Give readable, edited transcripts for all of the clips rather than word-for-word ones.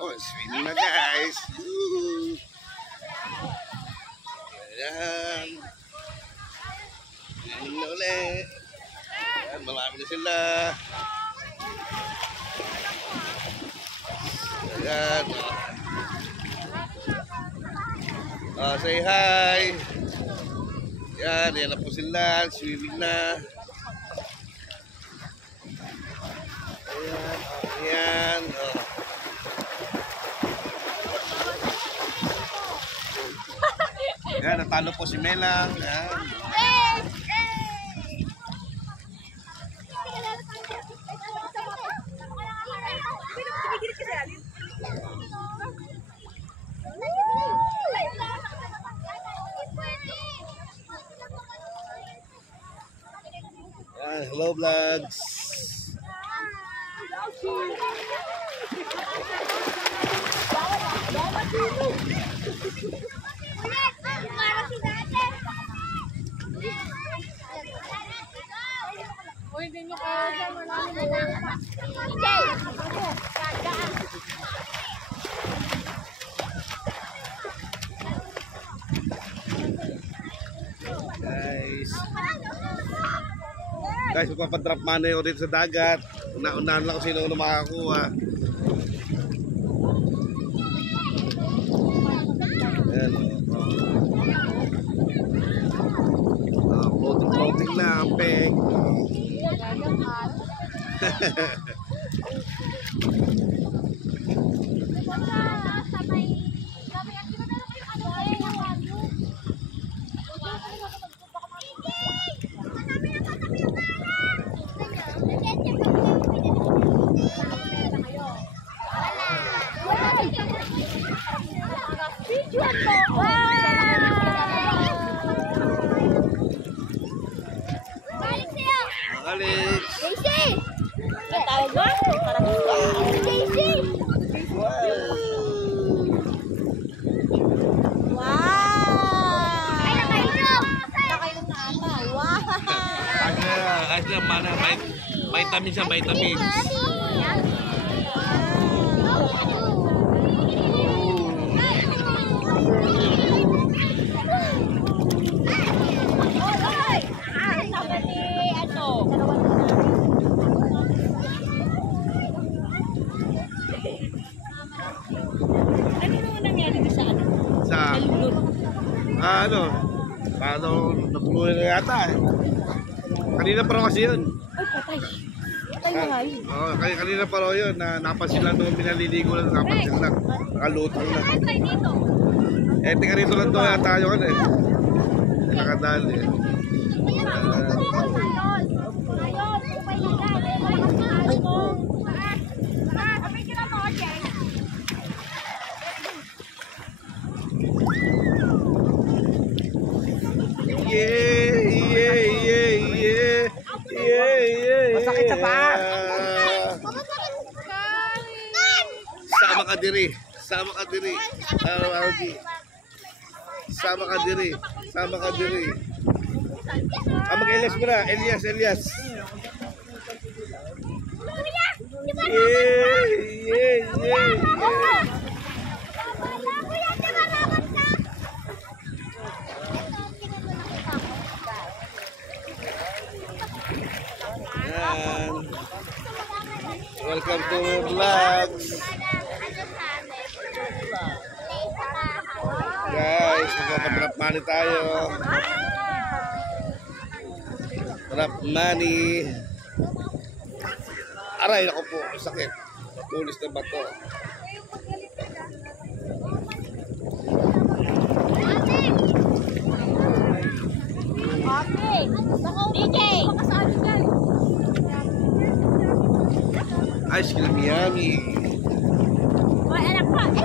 Oh, swimming na guys. Ayan. Swimming na ulit. Ayan, marami na sila. Ayan. Oh, say hi. Ayan, yan na po sila. Swimming na. Ayan, ayan. Oh. Ayan, natalo po si Melang. Ayan. Ayan, hello vlogs. Guys, magpapadrop money ako dito sa dagat. Una-unahan lang kung sino makakuha. Ayan. Floating na ang peg. Alex. Daisy! Natawag ba? Daisy! Wow! Ay, nakailong! Nakailong na ata. Wow! Ayos na, mana. Vitamins siya, vitamins. Paano napulunan na yata eh. Kanina pa raw kasi yun. Ay, patay. Patay na nga yun. Oo, kanina pa raw yun. Napansin lang doon, pinaliligo lang. Napansin lang. Nakalutang lang. Eh, tika rito lang doon yata tayo kan eh. Nakadali eh. Masakit sa paa. Sama ka diri. Sama ka diri. Algi. Sama ka diri. Sama ka diri. Mag-Elias mo na. Elias. Welcome to my vlogs. Guys, magpapadrop money tayo. Drop money. Aray, ako po, sakit. Pulis na bato. Okay. DJ! Ice cream yummy. Hoy, anak ko. Ano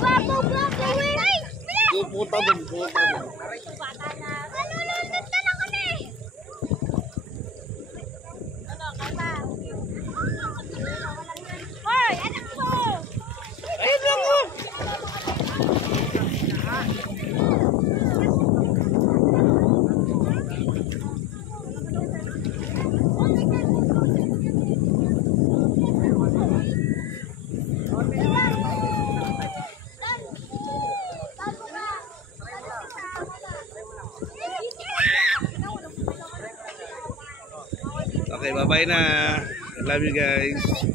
ba? Pupunta doon. Hoy, anak ko. Ayun lang oh. Okay, bye-bye na. I love you guys.